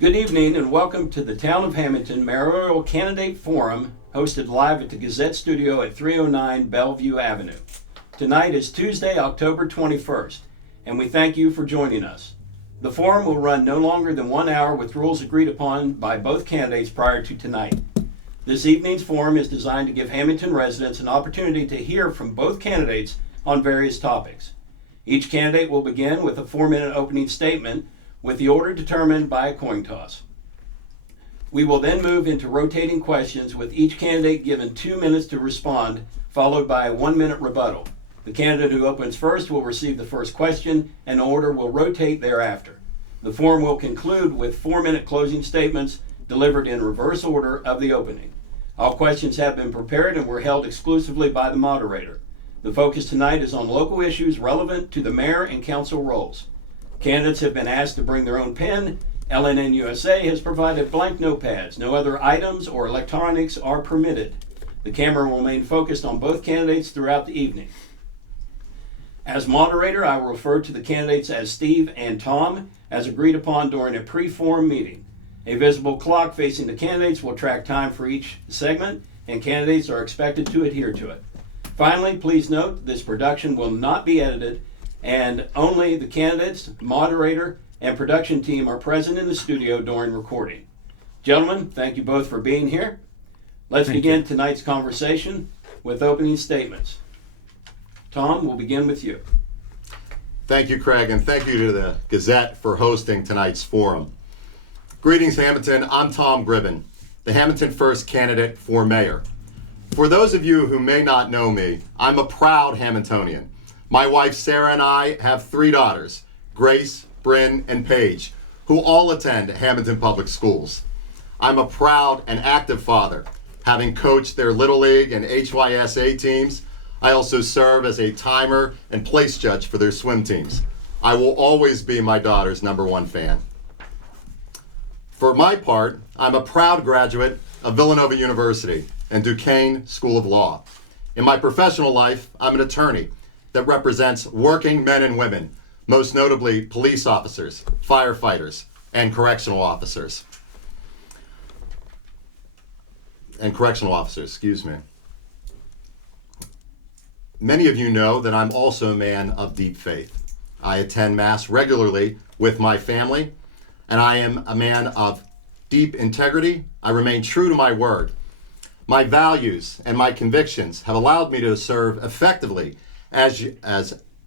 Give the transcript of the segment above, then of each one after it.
Good evening and welcome to the Town of Hamilton Mayoral Candidate Forum hosted live at the Gazette Studio at 309 Bellevue Avenue. Tonight is Tuesday, October 21st, and we thank you for joining us. The forum will run no longer than 1 hour with rules agreed upon by both candidates prior to tonight. This evening's forum is designed to give Hamilton residents an opportunity to hear from both candidates on various topics. Each candidate will begin with a 4-minute opening statement with the order determined by a coin toss. We will then move into rotating questions with each candidate given 2 minutes to respond, followed by a 1-minute rebuttal. The candidate who opens first will receive the first question, and the order will rotate thereafter. The forum will conclude with 4-minute closing statements delivered in reverse order of the opening. All questions have been prepared and were held exclusively by the moderator. The focus tonight is on local issues relevant to the mayor and council roles. Candidates have been asked to bring their own pen. LNN USA has provided blank notepads. No other items or electronics are permitted. The camera will remain focused on both candidates throughout the evening. As moderator, I will refer to the candidates as Steve and Tom, as agreed upon during a pre-forum meeting. A visible clock facing the candidates will track time for each segment, and candidates are expected to adhere to it. Finally, please note this production will not be edited, and only the candidates, moderator, and production team are present in the studio during recording. Gentlemen, thank you both for being here. Let's begin tonight's conversation with opening statements. Tom, we'll begin with you. Thank you, Craig, and thank you to the Gazette for hosting tonight's forum. Greetings, Hamilton. I'm Tom Gribben, the Hamilton First candidate for mayor. For those of you who may not know me, I'm a proud Hamiltonian. My wife Sarah and I have 3 daughters, Grace, Bryn, and Paige, who all attend Hamilton Public Schools. I'm a proud and active father, having coached their Little League and HYSA teams. I also serve as a timer and place judge for their swim teams. I will always be my daughter's #1 fan. For my part, I'm a proud graduate of Villanova University and Duquesne School of Law. In my professional life, I'm an attorney that represents working men and women, most notably police officers, firefighters, and correctional officers. Many of you know that I'm also a man of deep faith. I attend Mass regularly with my family, and I am a man of deep integrity. I remain true to my word. My values and my convictions have allowed me to serve effectively as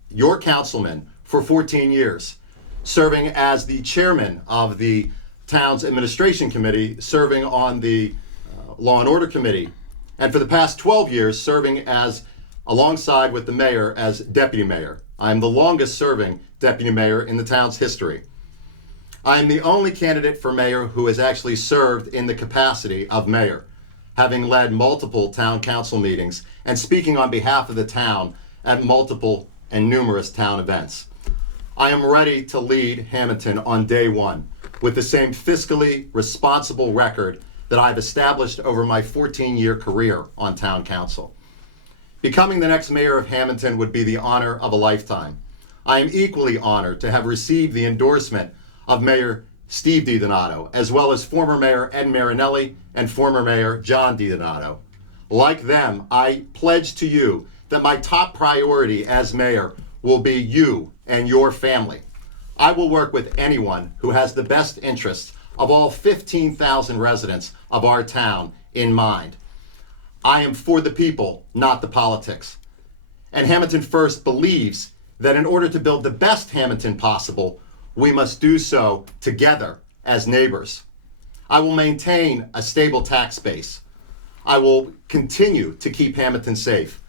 your councilman for 14 years, serving as the chairman of the town's administration committee, serving on the law and order committee, and for the past 12 years serving alongside with the mayor as deputy mayor. I am the longest serving deputy mayor in the town's history. I am the only candidate for mayor who has actually served in the capacity of mayor, having led multiple town council meetings and speaking on behalf of the town at multiple and numerous town events. I am ready to lead Hamilton on day one with the same fiscally responsible record that I've established over my 14-year career on town council. Becoming the next mayor of Hamilton would be the honor of a lifetime. I am equally honored to have received the endorsement of Mayor Steve DiDonato, as well as former Mayor Ed Marinelli and former Mayor John DiDonato. Like them, I pledge to you that my top priority as mayor will be you and your family. I will work with anyone who has the best interests of all 15,000 residents of our town in mind. I am for the people, not the politics. And Hamilton First believes that in order to build the best Hamilton possible, we must do so together as neighbors. I will maintain a stable tax base. I will continue to keep Hamilton safe,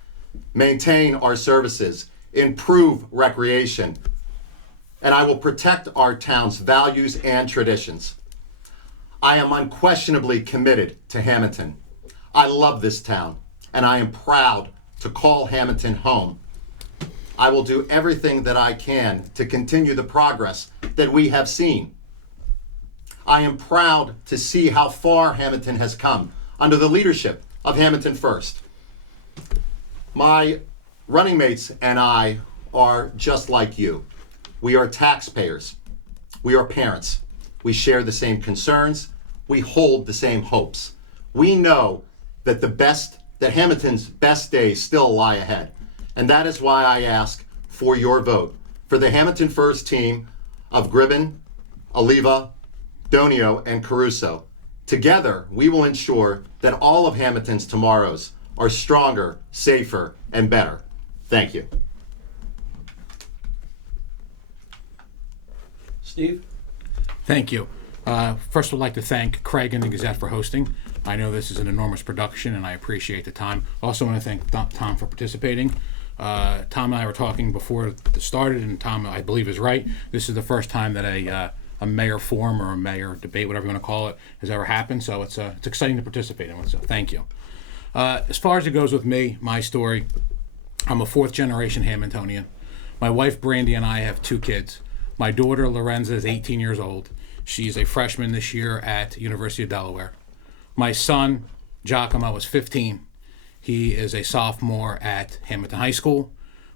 maintain our services, improve recreation, and I will protect our town's values and traditions. I am unquestionably committed to Hamilton. I love this town, and I am proud to call Hamilton home. I will do everything that I can to continue the progress that we have seen. I am proud to see how far Hamilton has come under the leadership of Hamilton First. My running mates and I are just like you. We are taxpayers. We are parents. We share the same concerns. We hold the same hopes. We know that Hamilton's best days still lie ahead. And that is why I ask for your vote for the Hamilton First team of Gribben, Oliva, Donio, and Caruso. Together, we will ensure that all of Hamilton's tomorrows are stronger, safer, and better. Thank you. Steve? Thank you. First, I'd like to thank Craig and the Gazette for hosting. I know this is an enormous production, and I appreciate the time. Also want to thank Tom for participating. Tom and I were talking before it started, and Tom, I believe, is right. This is the first time that a mayor forum or a mayor debate, whatever you want to call it, has ever happened. So it's exciting to participate in it. So thank you. As far as it goes with me, my story, I'm a fourth-generation Hamiltonian. My wife, Brandy, and I have 2 kids. My daughter, Lorenza, is 18 years old. She's a freshman this year at University of Delaware. My son, Giacomo, is 15. He is a sophomore at Hamilton High School.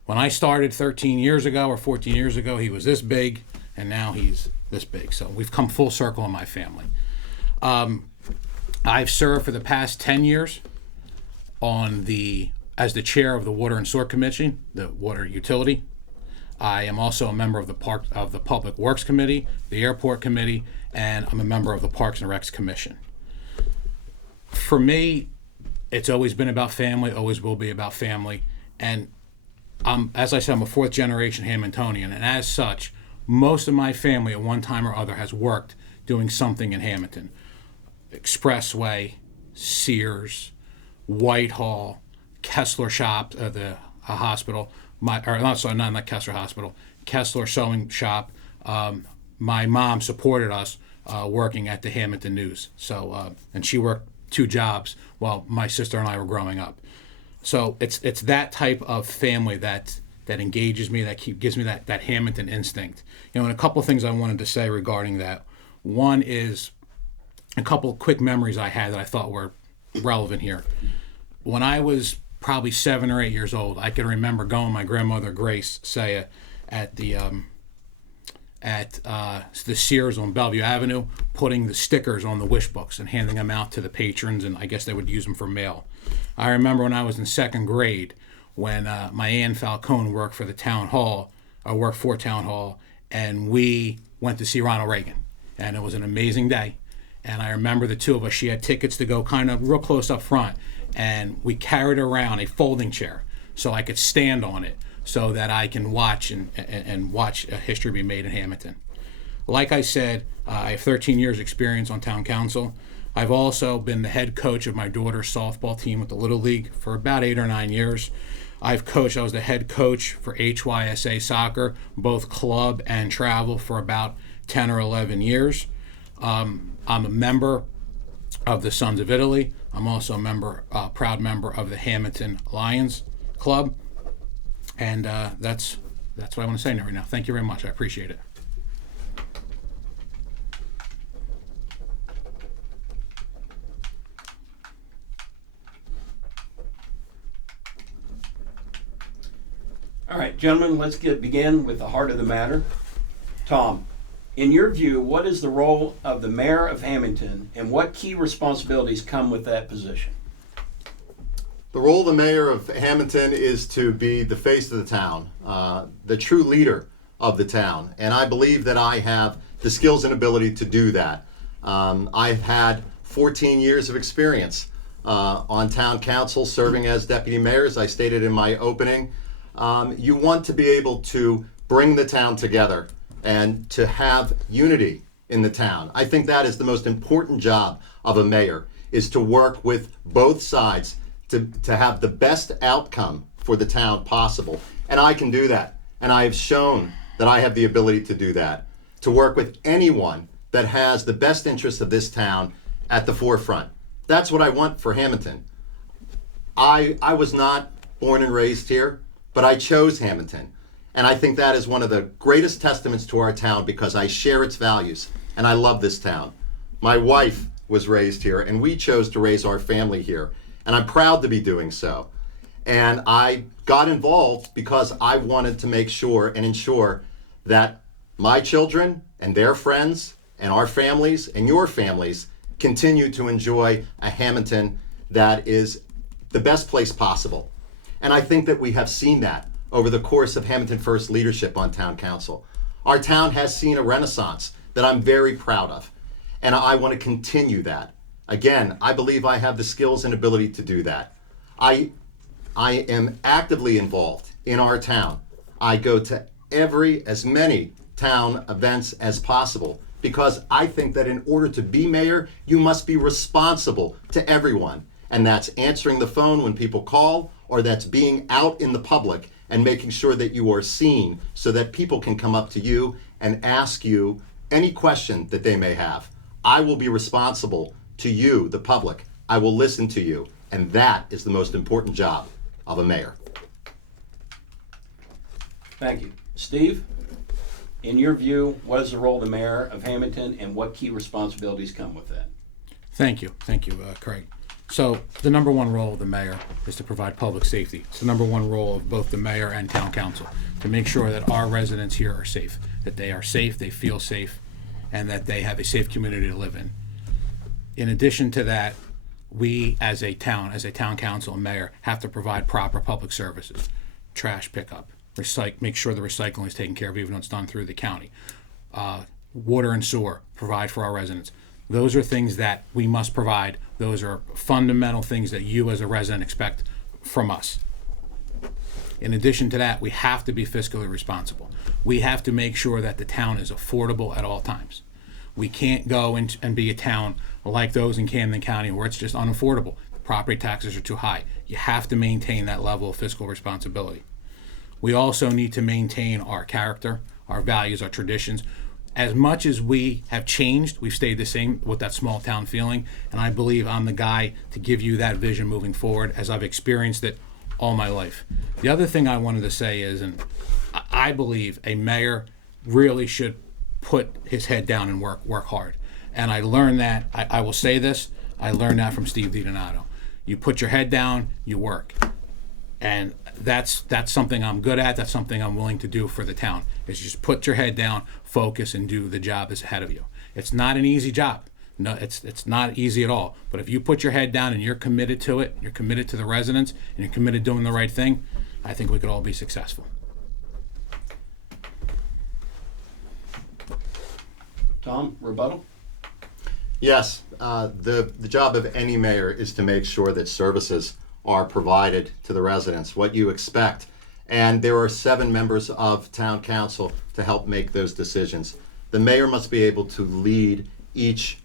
When I started 13 years ago or 14 years ago, he was this big, and now he's this big. So we've come full circle in my family. I've served for the past 10 years as the chair of the Water and Sewer Commission, the water utility. I am also a member of the Public Works Committee, the Airport Committee, and I'm a member of the Parks and Recs Commission. For me, it's always been about family, always will be about family. And as I said, I'm a fourth-generation Hamiltonian, and as such, most of my family at one time or other has worked doing something in Hamilton. Expressway, Sears, Whitehall, Kessler Shop, the hospital. Not Kessler Hospital, Kessler Sewing Shop. My mom supported us working at the Hamilton News. So, and she worked 2 jobs while my sister and I were growing up. So it's that type of family that engages me, gives me that Hamilton instinct. And a couple of things I wanted to say regarding that. One is a couple of quick memories I had that I thought were relevant here. When I was probably 7 or 8 years old, I can remember going with my grandmother Grace Saya at the Sears on Bellevue Avenue, putting the stickers on the wish books and handing them out to the patrons, and I guess they would use them for mail. I remember when I was in 2nd grade, when my Ann Falcone worked for Town Hall, and we went to see Ronald Reagan, and it was an amazing day. And I remember the 2 of us, she had tickets to go kind of real close up front, and we carried around a folding chair so I could stand on it so that I can watch and watch history be made in Hamilton. Like I said, I have 13 years experience on town council. I've also been the head coach of my daughter's softball team with the Little League for about 8 or 9 years. I was the head coach for HYSA soccer, both club and travel, for about 10 or 11 years. I'm a member of the Sons of Italy. I'm also a proud member of the Hamilton Lions Club. And that's what I want to say right now. Thank you very much. I appreciate it. All right, gentlemen, let's begin with the heart of the matter. Tom, in your view, what is the role of the mayor of Hamilton, and what key responsibilities come with that position? The role of the mayor of Hamilton is to be the face of the town, the true leader of the town. And I believe that I have the skills and ability to do that. I've had 14 years of experience on town council serving as deputy mayor, as I stated in my opening. You want to be able to bring the town together and to have unity in the town. I think that is the most important job of a mayor, is to work with both sides to have the best outcome for the town possible. And I can do that. And I have shown that I have the ability to do that, to work with anyone that has the best interest of this town at the forefront. That's what I want for Hamilton. I was not born and raised here, but I chose Hamilton. And I think that is one of the greatest testaments to our town, because I share its values and I love this town. My wife was raised here, and we chose to raise our family here. And I'm proud to be doing so. And I got involved because I wanted to make sure and ensure that my children and their friends and our families and your families continue to enjoy a Hamilton that is the best place possible. And I think that we have seen that over the course of Hamilton First leadership on town council. Our town has seen a renaissance that I'm very proud of, and I want to continue that. Again, I believe I have the skills and ability to do that. I am actively involved in our town. I go to as many town events as possible because I think that in order to be mayor, you must be responsible to everyone. And that's answering the phone when people call, or that's being out in the public and making sure that you are seen so that people can come up to you and ask you any question that they may have. I will be responsible to you, the public. I will listen to you. And that is the most important job of a mayor. Thank you. Steve, in your view, what is the role of the mayor of Hamilton and what key responsibilities come with that? Thank you, Craig. So the number one role of the mayor is to provide public safety. It's the number one role of both the mayor and town council to make sure that our residents here are safe, that they are safe, they feel safe, and that they have a safe community to live in. In addition to that, we as a town council and mayor have to provide proper public services, trash pickup, make sure the recycling is taken care of even though it's done through the county, water and sewer, provide for our residents. Those are things that we must provide. Those are fundamental things that you as a resident expect from us. In addition to that, we have to be fiscally responsible. We have to make sure that the town is affordable at all times. We can't go and be a town like those in Camden County where it's just unaffordable. The property taxes are too high. You have to maintain that level of fiscal responsibility. We also need to maintain our character, our values, our traditions. As much as we have changed, we've stayed the same with that small town feeling, and I believe I'm the guy to give you that vision moving forward as I've experienced it all my life. The other thing I wanted to say is, and I believe a mayor really should put his head down and work hard. And I learned that, I will say this, I learned that from Steve DiDonato. You put your head down, you work. And that's something I'm good at, that's something I'm willing to do for the town, is just put your head down, focus, and do the job that's ahead of you. It's not an easy job. No, it's not easy at all. But if you put your head down and you're committed to it, you're committed to the residents, and you're committed to doing the right thing, I think we could all be successful. Tom, rebuttal? Yes, the job of any mayor is to make sure that services are provided to the residents, what you expect. And there are 7 members of town council to help make those decisions. The mayor must be able to lead each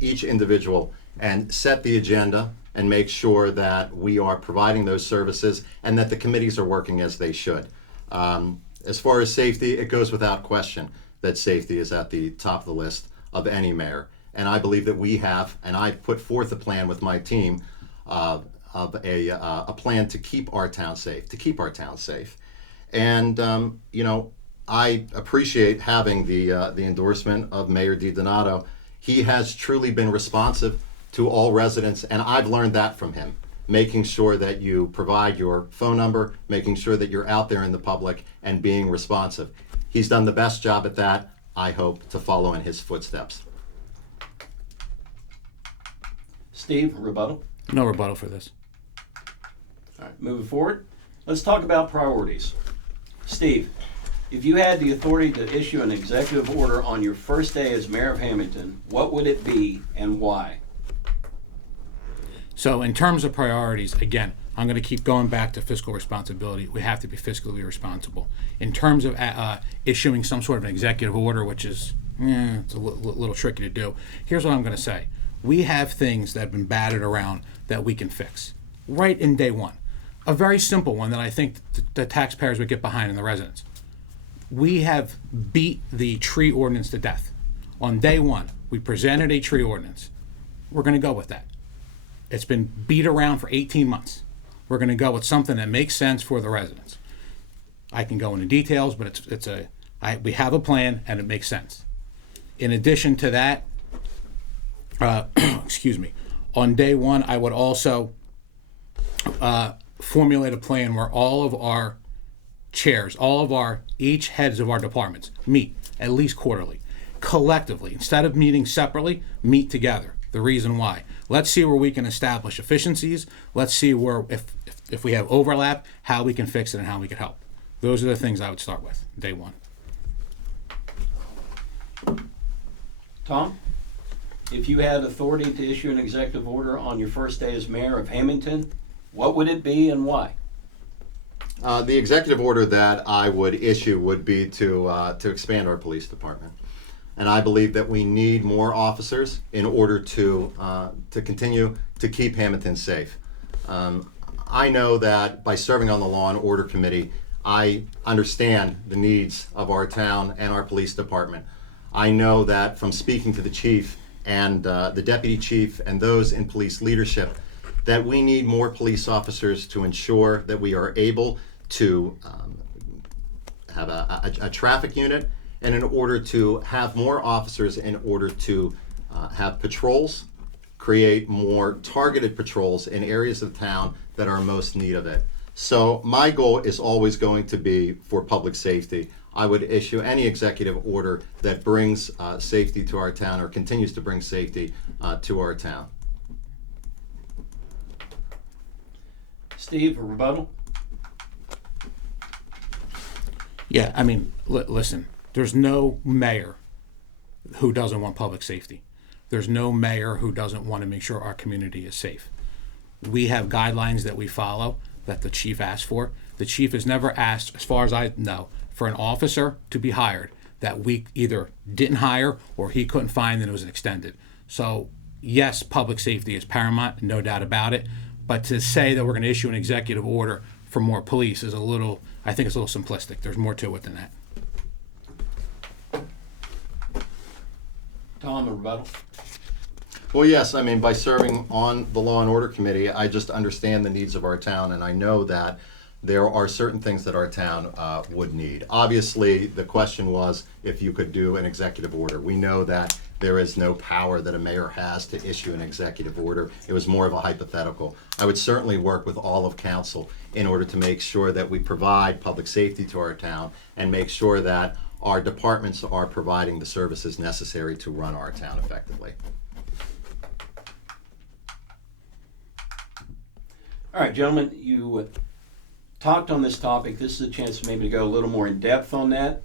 individual and set the agenda and make sure that we are providing those services and that the committees are working as they should. As far as safety, it goes without question that safety is at the top of the list of any mayor. And I believe that we have, and I put forth a plan with my team of a plan to keep our town safe, And I appreciate having the endorsement of Mayor DiDonato. He has truly been responsive to all residents, and I've learned that from him. Making sure that you provide your phone number, making sure that you're out there in the public, and being responsive. He's done the best job at that. I hope to follow in his footsteps. Steve, rebuttal? No rebuttal for this. All right, moving forward, let's talk about priorities. Steve, if you had the authority to issue an executive order on your first day as mayor of Hamilton, what would it be and why? So in terms of priorities, again, I'm going to keep going back to fiscal responsibility. We have to be fiscally responsible. In terms of issuing some sort of an executive order, which is it's a little tricky to do, here's what I'm going to say. We have things that have been batted around that we can fix right in day one. A very simple one that I think the taxpayers would get behind and the residents. We have beat the tree ordinance to death. On day one, we presented a tree ordinance. We're going to go with that. It's been beat around for 18 months. We're going to go with something that makes sense for the residents. I can go into details, but we have a plan and it makes sense. In addition to that, on day one, I would also formulate a plan where all of our chairs, each heads of our departments meet at least quarterly collectively, instead of meeting separately, meet together. The reason why. Let's see where we can establish efficiencies. Let's see where, if we have overlap, how we can fix it and how we can help. Those are the things I would start with, day one. Tom, if you had authority to issue an executive order on your first day as mayor of Hamilton, what would it be and why? The executive order that I would issue would be to expand our police department. And I believe that we need more officers in order to continue to keep Hamilton safe. I know that by serving on the Law and Order Committee, I understand the needs of our town and our police department. I know that from speaking to the chief and the deputy chief and those in police leadership, that we need more police officers to ensure that we are able to have a traffic unit, and in order to have more officers, in order to have patrols, create more targeted patrols in areas of town that are most in need of it. So my goal is always going to be for public safety. I would issue any executive order that brings safety to our town or continues to bring safety to our town. Steve, a rebuttal? Yeah, I mean, listen, there's no mayor who doesn't want public safety. There's no mayor who doesn't want to make sure our community is safe. We have guidelines that we follow that the chief asked for. The chief has never asked, as far as I know, for an officer to be hired that we either didn't hire or he couldn't find and it was extended. So yes, public safety is paramount, no doubt about it. But to say that we're going to issue an executive order for more police is I think it's a little simplistic. There's more to it than that. Tom, a rebuttal? Well, yes, I mean, by serving on the Law and Order Committee, I just understand the needs of our town, and I know that there are certain things that our town would need. Obviously, the question was if you could do an executive order. We know that there is no power that a mayor has to issue an executive order. It was more of a hypothetical. I would certainly work with all of council in order to make sure that we provide public safety to our town and make sure that our departments are providing the services necessary to run our town effectively. All right, gentlemen, you talked on this topic. This is a chance maybe to go a little more in depth on that.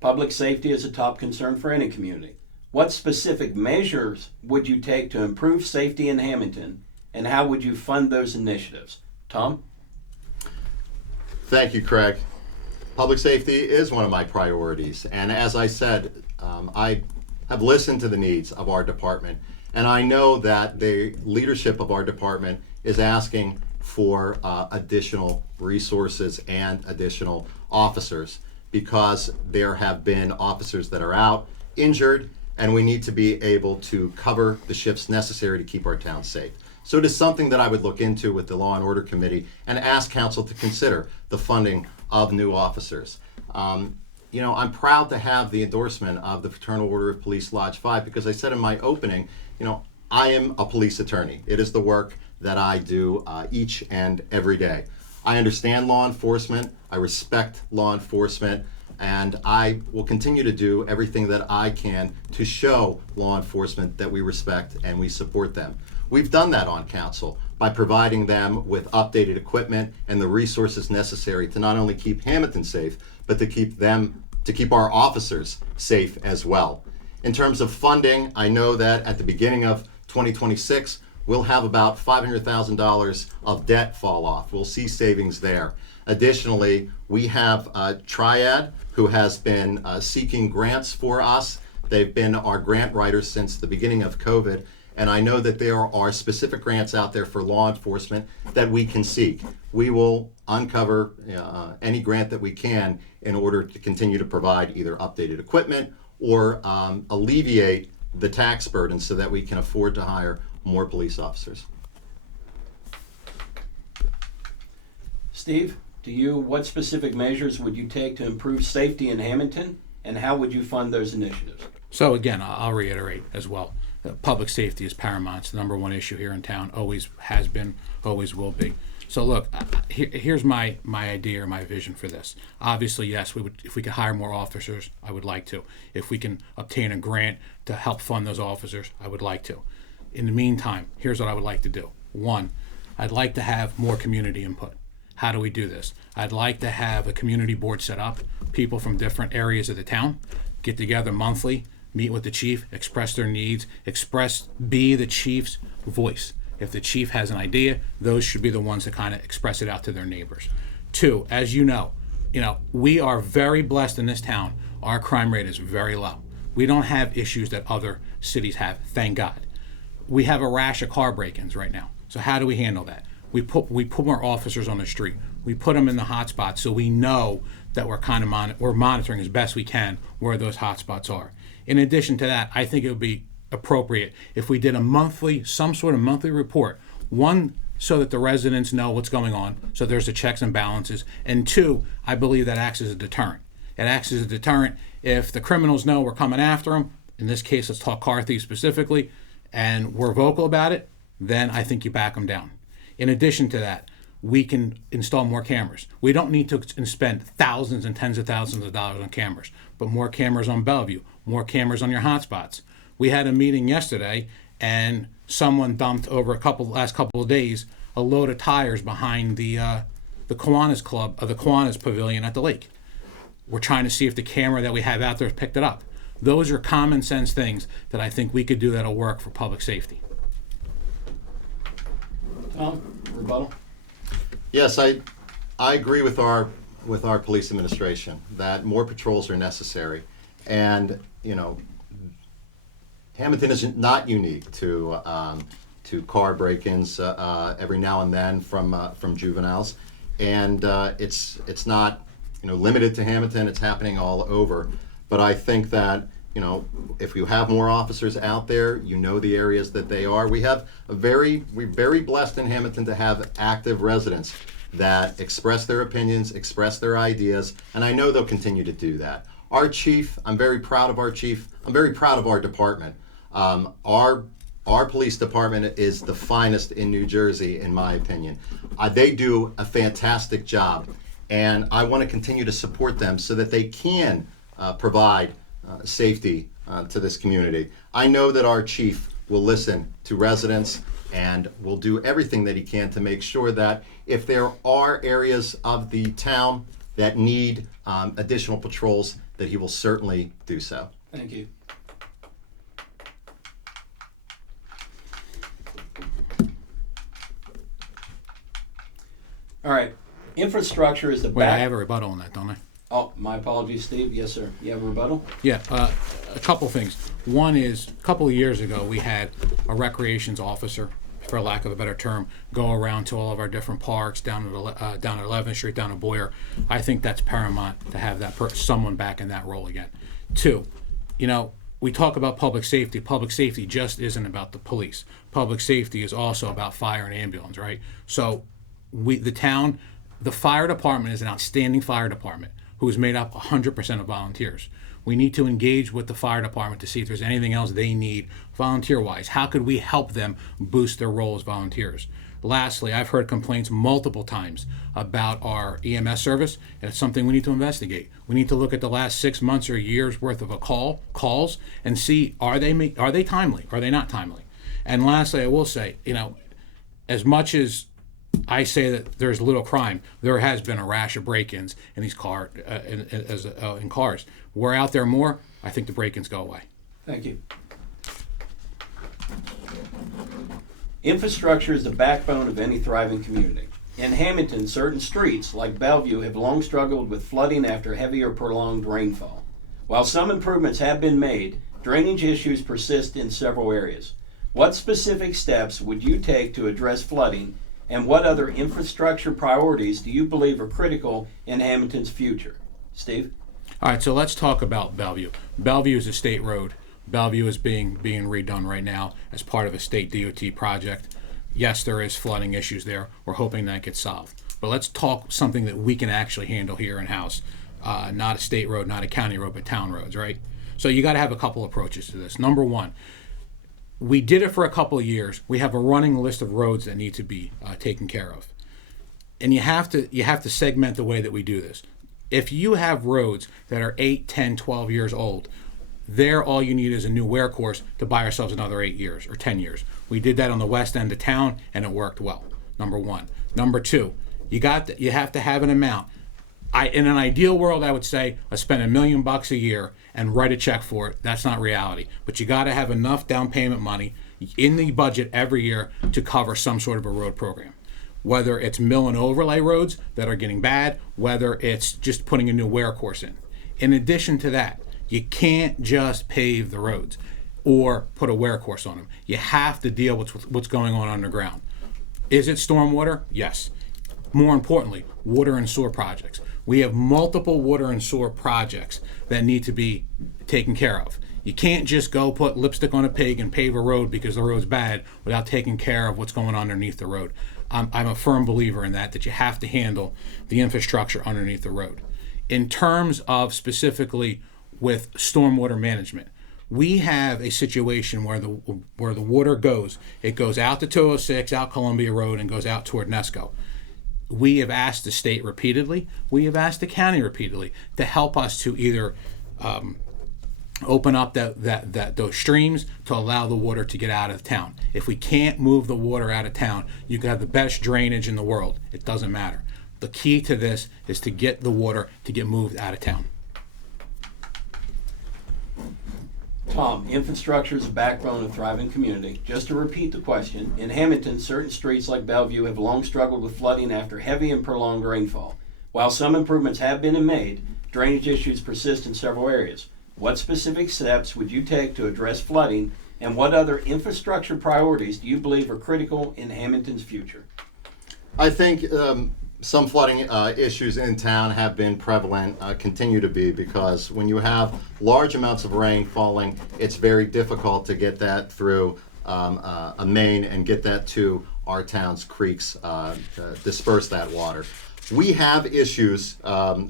Public safety is a top concern for any community. What specific measures would you take to improve safety in Hamilton, and how would you fund those initiatives? Tom? Thank you, Craig. Public safety is one of my priorities, and as I said, I have listened to the needs of our department, and I know that the leadership of our department is asking for additional resources and additional officers because there have been officers that are out injured, and we need to be able to cover the shifts necessary to keep our town safe. So it is something that I would look into with the Law and Order Committee and ask council to consider the funding of new officers. You know, I'm proud to have the endorsement of the Fraternal Order of Police Lodge 5 because I said in my opening, you know, I am a police attorney. It is the work that I do each and every day. I understand law enforcement, I respect law enforcement, and I will continue to do everything that I can to show law enforcement that we respect and we support them. We've done that on council by providing them with updated equipment and the resources necessary to not only keep Hamilton safe, but to keep our officers safe as well. In terms of funding, I know that at the beginning of 2026, we'll have about $500,000 of debt fall off. We'll see savings there. Additionally, we have Triad, who has been seeking grants for us. They've been our grant writers since the beginning of COVID, and I know that there are specific grants out there for law enforcement that we can seek. We will uncover any grant that we can in order to continue to provide either updated equipment or alleviate the tax burden so that we can afford to hire more police officers. Steve, what specific measures would you take to improve safety in Hamilton, and how would you fund those initiatives? So again, I'll reiterate as well. Public safety is paramount. It's the number one issue here in town. Always has been, always will be. So look, here's my idea or my vision for this. Obviously, yes, we would, if we could hire more officers, I would like to. If we can obtain a grant to help fund those officers, I would like to. In the meantime, here's what I would like to do. One, I'd like to have more community input. How do we do this? I'd like to have a community board set up, people from different areas of the town, get together monthly, meet with the chief, express their needs, be the chief's voice. If the chief has an idea, those should be the ones that kind of express it out to their neighbors. Two, as you know, we are very blessed in this town. Our crime rate is very low. We don't have issues that other cities have, thank God. We have a rash of car break-ins right now. So how do we handle that? We put more officers on the street. We put them in the hot spots so we know that we're monitoring as best we can where those hot spots are. In addition to that, I think it would be appropriate if we did some sort of monthly report. One, so that the residents know what's going on, so there's the checks and balances. And two, I believe that acts as a deterrent. It acts as a deterrent if the criminals know we're coming after them. In this case, let's talk car thieves specifically, and we're vocal about it, then I think you back them down. In addition to that, we can install more cameras. We don't need to spend thousands and tens of thousands of dollars on cameras, but more cameras on Bellevue, more cameras on your hotspots. We had a meeting yesterday, and someone dumped over last couple of days a load of tires behind the Kiwanis Club, the Kiwanis Pavilion at the lake. We're trying to see if the camera that we have out there picked it up. Those are common sense things that I think we could do that'll work for public safety. Tom, rebuttal? Yes, I agree with our police administration that more patrols are necessary, and Hamilton is not unique to car break-ins every now and then from juveniles, and it's not limited to Hamilton. It's happening all over. But I think that if you have more officers out there, the areas that they are. We're very blessed in Hamilton to have active residents that express their opinions, express their ideas, and I know they'll continue to do that. Our chief, I'm very proud of our chief. I'm very proud of our department. Our police department is the finest in New Jersey, in my opinion. They do a fantastic job, and I want to continue to support them so that they can provide safety to this community. I know that our chief will listen to residents and will do everything that he can to make sure that if there are areas of the town that need additional patrols, that he will certainly do so. Thank you. All right. Infrastructure is the Wait, I back. have a rebuttal on that, don't I? Oh, my apologies, Steve. Yes, sir. You have a rebuttal? Yeah, a couple things. One is, a couple of years ago, we had a recreations officer, for lack of a better term, go around to all of our different parks, down at 11th Street, down at Boyer. I think that's paramount to have someone back in that role again. Two, we talk about public safety. Public safety just isn't about the police. Public safety is also about fire and ambulance, right? So the fire department is an outstanding fire department who is made up 100% of volunteers. We need to engage with the fire department to see if there's anything else they need volunteer-wise. How could we help them boost their role as volunteers? Lastly, I've heard complaints multiple times about our EMS service, and it's something we need to investigate. We need to look at the last 6 months or a year's worth of calls and see, are they timely? Are they not timely? And lastly, I will say, as much as I say that there's little crime, there has been a rash of break-ins in these cars. We're out there more, I think the break-ins go away. Thank you. Infrastructure is the backbone of any thriving community. In Hamilton, certain streets, like Bellevue, have long struggled with flooding after heavy or prolonged rainfall. While some improvements have been made, drainage issues persist in several areas. What specific steps would you take to address flooding, and what other infrastructure priorities do you believe are critical in Hamilton's future? Steve? All right, so let's talk about Bellevue. Bellevue is a state road. Bellevue is being redone right now as part of a state DOT project. Yes, there is flooding issues there. We're hoping that gets solved. But let's talk something that we can actually handle here in-house. Not a state road, not a county road, but town roads, right? So you got to have a couple approaches to this. Number one, we did it for a couple of years. We have a running list of roads that need to be taken care of. and you have to segment the way that we do this. If you have roads that are 8, 10, 12 years old, there all you need is a new wear course to buy ourselves another 8 years or 10 years. We did that on the west end of town, and it worked well. Number one. Number two, you have to have an amount. In an ideal world, I would say I spend $1 million a year and write a check for it. That's not reality. But you got to have enough down payment money in the budget every year to cover some sort of a road program. Whether it's mill and overlay roads that are getting bad, whether it's just putting a new wear course in. In addition to that, you can't just pave the roads or put a wear course on them. You have to deal with what's going on underground. Is it stormwater? Yes. More importantly, water and sewer projects. We have multiple water and sewer projects that need to be taken care of. You can't just go put lipstick on a pig and pave a road because the road's bad without taking care of what's going on underneath the road. I'm a firm believer in that you have to handle the infrastructure underneath the road. In terms of specifically with stormwater management, we have a situation where the water goes. It goes out to 206, out Columbia Road, and goes out toward Nesco. We have asked the state repeatedly, we have asked the county repeatedly to help us to either open up those streams to allow the water to get out of town. If we can't move the water out of town, you can have the best drainage in the world. It doesn't matter. The key to this is to get the water to get moved out of town. Tom, infrastructure is a backbone of a thriving community. Just to repeat the question, in Hamilton, certain streets like Bellevue have long struggled with flooding after heavy and prolonged rainfall. While some improvements have been made, drainage issues persist in several areas. What specific steps would you take to address flooding, and what other infrastructure priorities do you believe are critical in Hamilton's future? I think some flooding issues in town have been prevalent, continue to be, because when you have large amounts of rain falling, it's very difficult to get that through a main and get that to our town's creeks to disperse that water. We have issues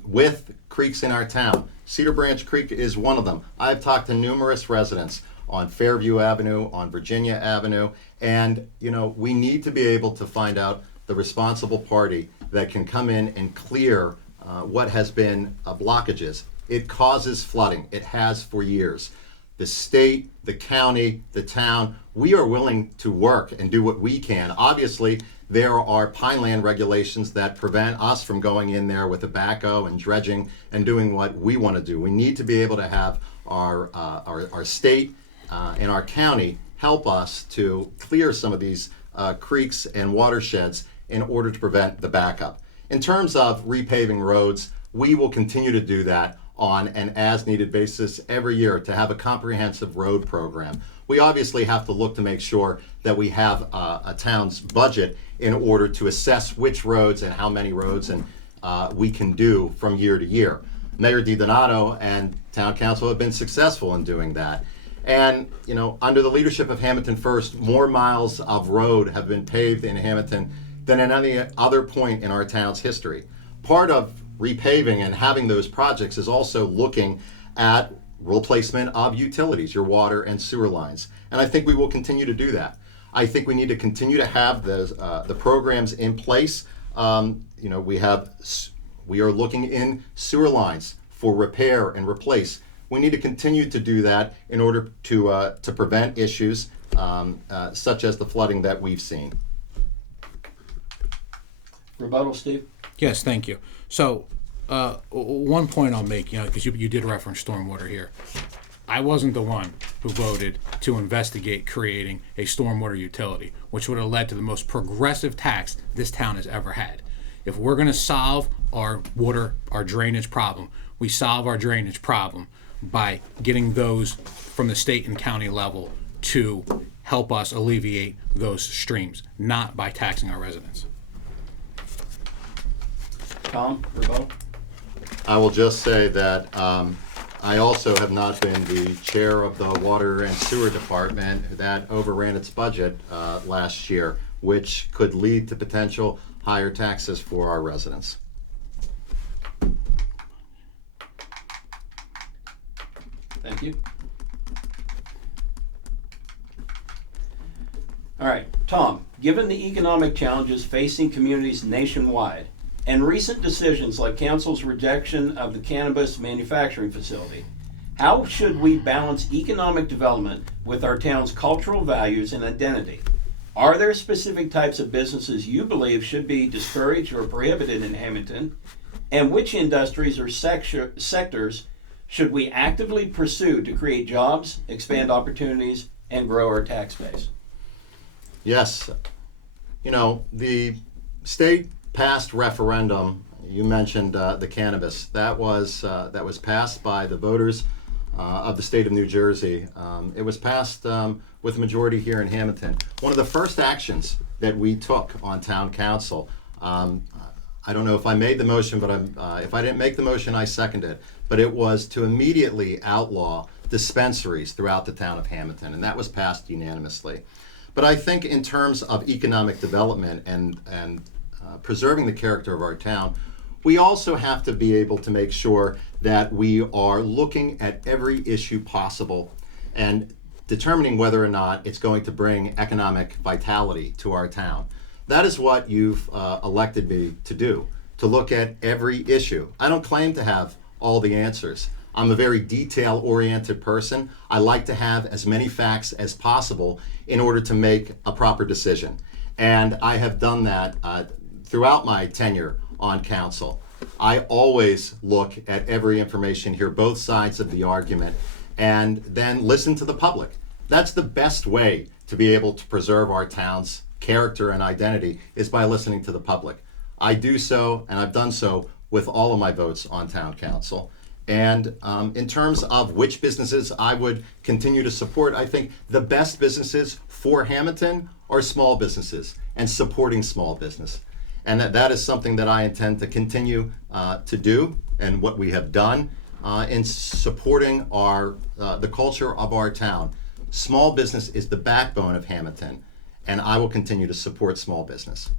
with creeks in our town. Cedar Branch Creek is one of them. I've talked to numerous residents on Fairview Avenue, on Virginia Avenue, and we need to be able to find out the responsible party that can come in and clear what has been blockages. It causes flooding. It has for years. The state, the county, the town, we are willing to work and do what we can. Obviously, there are pineland regulations that prevent us from going in there with a backhoe and dredging and doing what we want to do. We need to be able to have our state and our county help us to clear some of these creeks and watersheds in order to prevent the backup. In terms of repaving roads, we will continue to do that on an as-needed basis every year to have a comprehensive road program. We obviously have to look to make sure that we have a town's budget in order to assess which roads and how many roads and we can do from year to year. Mayor DiDonato and Town Council have been successful in doing that. And under the leadership of Hamilton First, more miles of road have been paved in Hamilton than at any other point in our town's history. Part of repaving and having those projects is also looking at replacement of utilities, your water and sewer lines. And I think we will continue to do that. I think we need to continue to have the programs in place. We are looking in sewer lines for repair and replace. We need to continue to do that in order to prevent issues such as the flooding that we've seen. Rebuttal, Steve? Yes, thank you. So, one point I'll make, because you did reference stormwater here. I wasn't the one who voted to investigate creating a stormwater utility, which would have led to the most progressive tax this town has ever had. If we're going to solve our drainage problem, we solve our drainage problem by getting those from the state and county level to help us alleviate those streams, not by taxing our residents. Tom, rebuttal? I will just say that I also have not been the chair of the Water and Sewer Department that overran its budget last year, which could lead to potential higher taxes for our residents. Thank you. All right, Tom, given the economic challenges facing communities nationwide and recent decisions like council's rejection of the cannabis manufacturing facility, how should we balance economic development with our town's cultural values and identity? Are there specific types of businesses you believe should be discouraged or prohibited in Hamilton? And which industries or sectors should we actively pursue to create jobs, expand opportunities, and grow our tax base? Yes. You know, the state passed referendum, you mentioned the cannabis, that was passed by the voters of the state of New Jersey. It was passed with a majority here in Hamilton. One of the first actions that we took on town council, I don't know if I made the motion, but if I didn't make the motion, I seconded it. But it was to immediately outlaw dispensaries throughout the town of Hamilton, and that was passed unanimously. But I think in terms of economic development and preserving the character of our town, we also have to be able to make sure that we are looking at every issue possible and determining whether or not it's going to bring economic vitality to our town. That is what you've elected me to do, to look at every issue. I don't claim to have all the answers. I'm a very detail-oriented person. I like to have as many facts as possible in order to make a proper decision. And I have done that throughout my tenure on council. I always look at every information, hear both sides of the argument, and then listen to the public. That's the best way to be able to preserve our town's character and identity, is by listening to the public. I do so, and I've done so with all of my votes on town council. And in terms of which businesses I would continue to support, I think the best businesses for Hamilton are small businesses and supporting small business. And that is something that I intend to continue to do, and what we have done in supporting the culture of our town. Small business is the backbone of Hamilton, and I will continue to support small business.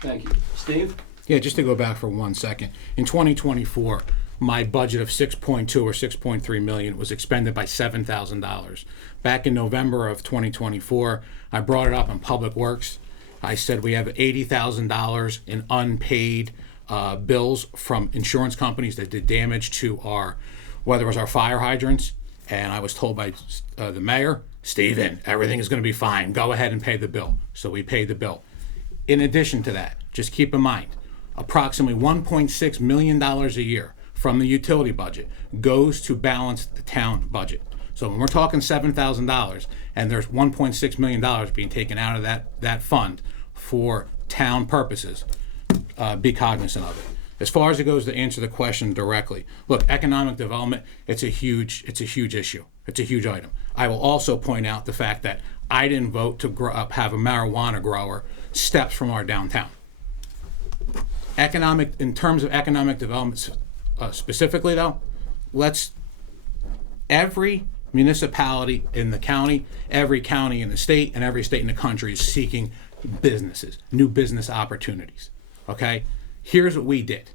Thank you. Steve? Yeah, just to go back for 1 second. In 2024, my budget of 6.2 or 6.3 million was expended by $7,000. Back in November of 2024, I brought it up in Public Works. I said we have $80,000 in unpaid bills from insurance companies that did damage to whether it was our fire hydrants. And I was told by the mayor, Stephen, everything is going to be fine. Go ahead and pay the bill. So we paid the bill. In addition to that, just keep in mind, approximately $1.6 million a year from the utility budget goes to balance the town budget. So when we're talking $7,000 and there's $1.6 million being taken out of that fund for town purposes, be cognizant of it. As far as it goes, to answer the question directly, look, economic development, it's a huge issue. It's a huge item. I will also point out the fact that I didn't vote to have a marijuana grower steps from our downtown. In terms of economic development specifically though, every municipality in the county, every county in the state, and every state in the country is seeking businesses, new business opportunities, okay? Here's what we did.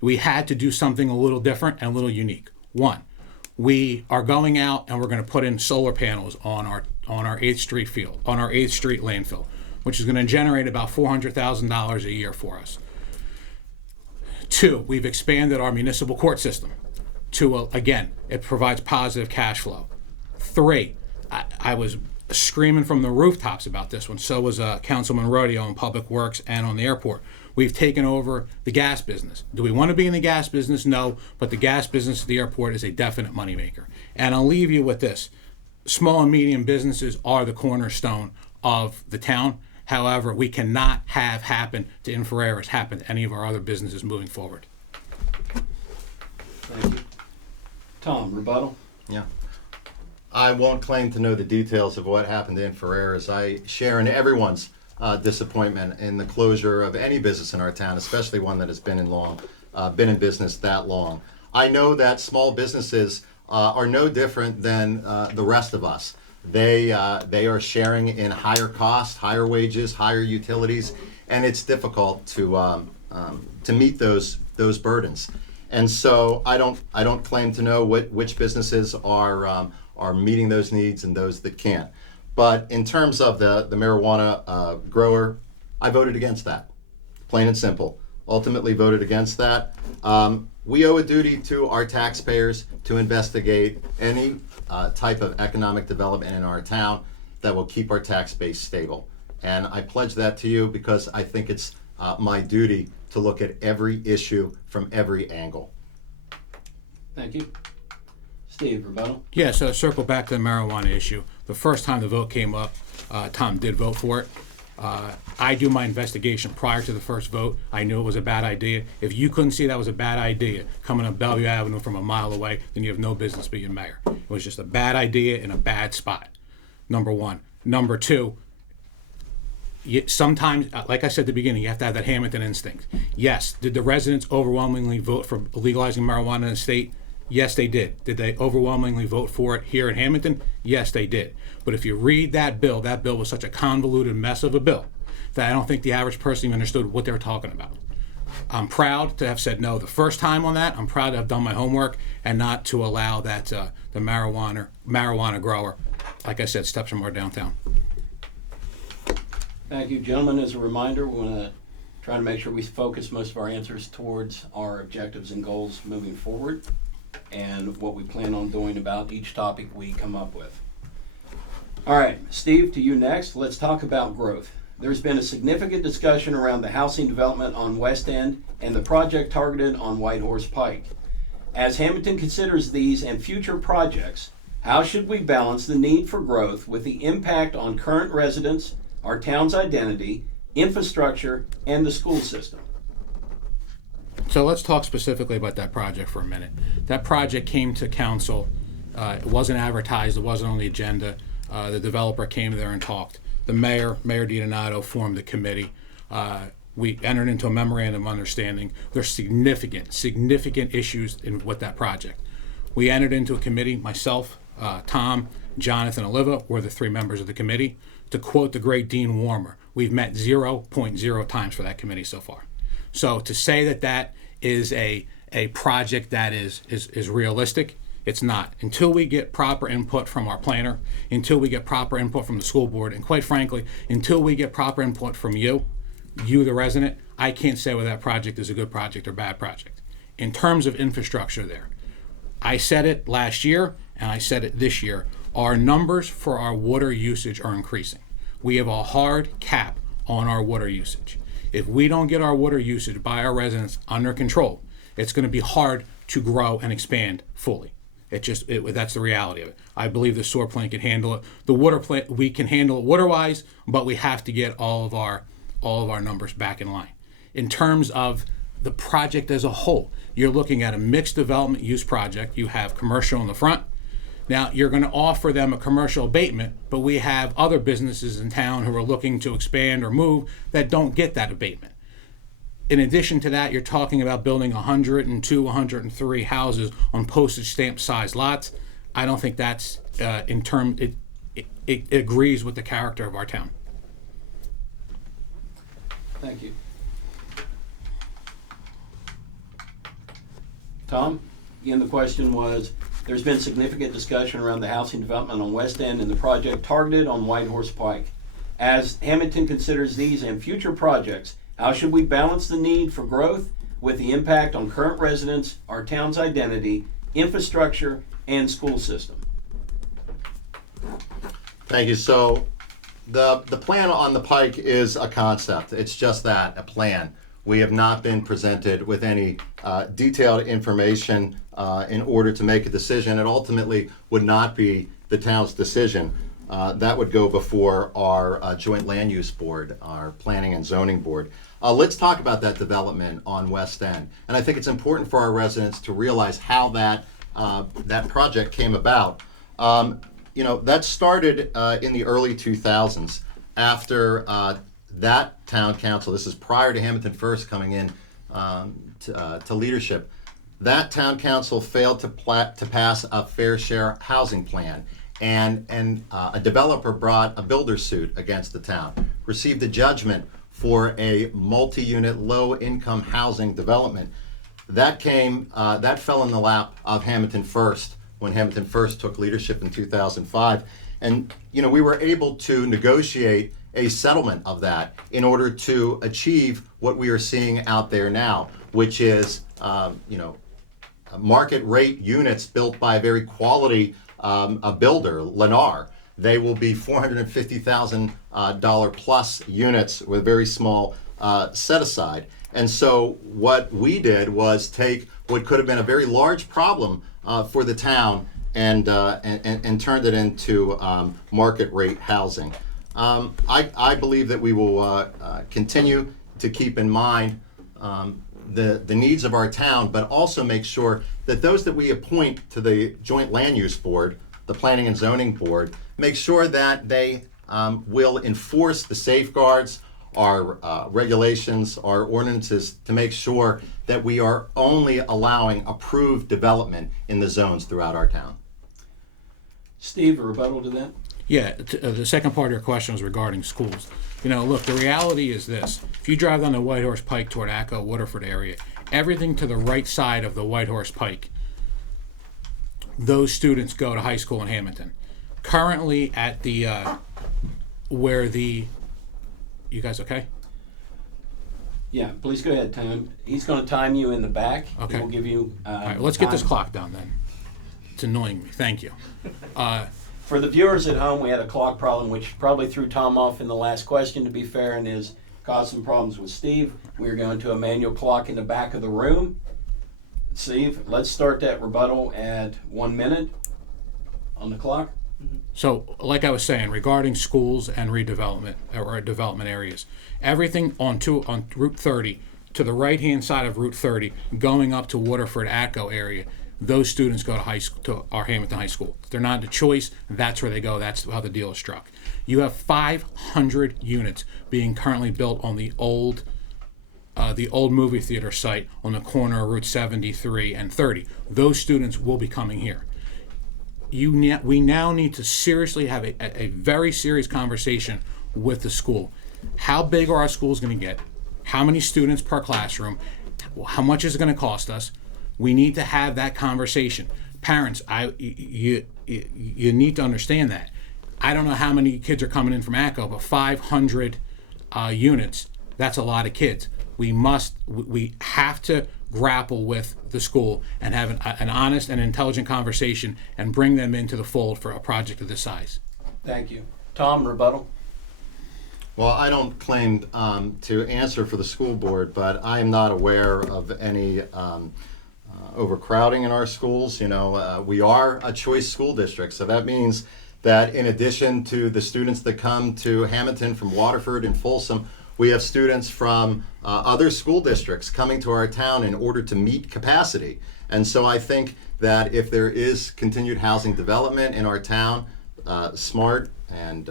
We had to do something a little different and a little unique. One, we are going out and we're going to put in solar panels on our 8th Street field, on our 8th Street landfill, which is going to generate about $400,000 a year for us. Two, we've expanded our municipal court system to, again, it provides positive cash flow. Three, I was screaming from the rooftops about this one. So was Councilman Rodeo on Public Works and on the airport. We've taken over the gas business. Do we want to be in the gas business? No, but the gas business at the airport is a definite moneymaker. And I'll leave you with this. Small and medium businesses are the cornerstone of the town. However, we cannot have happen to Infrared happen to any of our other businesses moving forward. Thank you. Tom, rebuttal? Yeah. I won't claim to know the details of what happened in Ferreras. I share in everyone's disappointment in the closure of any business in our town, especially one that has been in business that long. I know that small businesses are no different than the rest of us. They are sharing in higher costs, higher wages, higher utilities, and it's difficult to meet those burdens. And so I don't claim to know which businesses are are meeting those needs and those that can't. But in terms of the marijuana grower, I voted against that, plain and simple. Ultimately voted against that. We owe a duty to our taxpayers to investigate any type of economic development in our town that will keep our tax base stable. And I pledge that to you because I think it's my duty to look at every issue from every angle. Thank you. Steve, rebuttal? Yeah, so circle back to the marijuana issue. The first time the vote came up, Tom did vote for it. I do my investigation prior to the first vote. I knew it was a bad idea. If you couldn't see that was a bad idea coming up Bellevue Avenue from a mile away, then you have no business being mayor. It was just a bad idea in a bad spot, number one. Number two, sometimes, like I said at the beginning, you have to have that Hamilton instinct. Yes, did the residents overwhelmingly vote for legalizing marijuana in the state? Yes, they did. Did they overwhelmingly vote for it here in Hamilton? Yes, they did. But if you read that bill was such a convoluted mess of a bill that I don't think the average person even understood what they were talking about. I'm proud to have said no the first time on that. I'm proud to have done my homework and not to allow that the marijuana grower, like I said, steps from our downtown. Thank you, gentlemen. As a reminder, we want to try to make sure we focus most of our answers towards our objectives and goals moving forward and what we plan on doing about each topic we come up with. All right, Steve, to you next. Let's talk about growth. There's been a significant discussion around the housing development on West End and the project targeted on Whitehorse Pike. As Hamilton considers these and future projects, how should we balance the need for growth with the impact on current residents, our town's identity, infrastructure, and the school system? So let's talk specifically about that project for a minute. That project came to council. It wasn't advertised. It wasn't on the agenda. The developer came there and talked. The Mayor DiDonato, formed the committee. We entered into a memorandum of understanding. There's significant issues with that project. We entered into a committee, myself, Tom, Jonathan, Oliva were the three members of the committee. To quote the great Dean Warmer, we've met 0.0 times for that committee so far. So to say that that is a project that is realistic, it's not. Until we get proper input from our planner, until we get proper input from the school board, and quite frankly, until we get proper input from you, the resident, I can't say whether that project is a good project or bad project. In terms of infrastructure there, I said it last year and I said it this year, our numbers for our water usage are increasing. We have a hard cap on our water usage. If we don't get our water usage by our residents under control, it's going to be hard to grow and expand fully. That's the reality of it. I believe the sewer plant can handle it. The water plant, we can handle it water-wise, but we have to get all of our numbers back in line. In terms of the project as a whole, you're looking at a mixed development use project. You have commercial in the front. Now, you're going to offer them a commercial abatement, but we have other businesses in town who are looking to expand or move that don't get that abatement. In addition to that, you're talking about building 102, 103 houses on postage stamp size lots. I don't think that's it agrees with the character of our town. Thank you. Tom, again, the question was, there's been significant discussion around the housing development on West End and the project targeted on Whitehorse Pike. As Hamilton considers these and future projects, how should we balance the need for growth with the impact on current residents, our town's identity, infrastructure, and school system? Thank you. So the plan on the Pike is a concept. It's just that, a plan. We have not been presented with any detailed information in order to make a decision. It ultimately would not be the town's decision. That would go before our joint land use board, our planning and zoning board. Let's talk about that development on West End. And I think it's important for our residents to realize how that project came about. That started in the early 2000s after that town council, this is prior to Hamilton First coming in to leadership, that town council failed to pass a fair share housing plan. And a developer brought a builder suit against the town, received a judgment for a multi-unit low-income housing development. That fell in the lap of Hamilton First when Hamilton first took leadership in 2005. And, we were able to negotiate a settlement of that in order to achieve what we are seeing out there now, which is, market rate units built by a very quality a builder, Lennar. They will be $450,000 plus units with very small set aside. And so what we did was take what could have been a very large problem for the town and turned it into market rate housing. I believe that we will continue to keep in mind the needs of our town, but also make sure that those that we appoint to the Joint Land Use Board, the Planning and Zoning Board, make sure that they will enforce the safeguards, our regulations, our ordinances, to make sure that we are only allowing approved development in the zones throughout our town. Steve, a rebuttal to that? Yeah, the second part of your question was regarding schools. Look, the reality is this. If you drive down the Whitehorse Pike toward Acco, Waterford area, everything to the right side of the Whitehorse Pike, those students go to high school in Hamilton. Currently at the, you guys okay? Yeah, please go ahead, Tom. He's going to time you in the back. Okay. We'll give you. All right, let's get this time. clock down then. It's annoying me. Thank you. For the viewers at home, we had a clock problem, which probably threw Tom off in the last question, to be fair, and has caused some problems with Steve. We're going to a manual clock in the back of the room. Steve, let's start that rebuttal at 1 minute on the clock. So, like I was saying, regarding schools and redevelopment or development areas, everything on Route 30 to the right-hand side of Route 30, going up to Waterford Acco area, those students go to high school, to our Hamilton High School. If they're not a choice, that's where they go. That's how the deal is struck. You have 500 units being currently built on the old movie theater site on the corner of Route 73 and 30. Those students will be coming here. We now need to seriously have a very serious conversation with the school. How big are our schools going to get? How many students per classroom? How much is it going to cost us? We need to have that conversation. Parents, you need to understand that. I don't know how many kids are coming in from ACCO, but 500 units, that's a lot of kids. We have to grapple with the school and have an honest and intelligent conversation and bring them into the fold for a project of this size. Thank you. Tom, rebuttal? Well, I don't claim to answer for the school board, but I am not aware of any overcrowding in our schools. We are a choice school district, so that means that in addition to the students that come to Hamilton from Waterford and Folsom, we have students from other school districts coming to our town in order to meet capacity. And so I think that if there is continued housing development in our town, smart and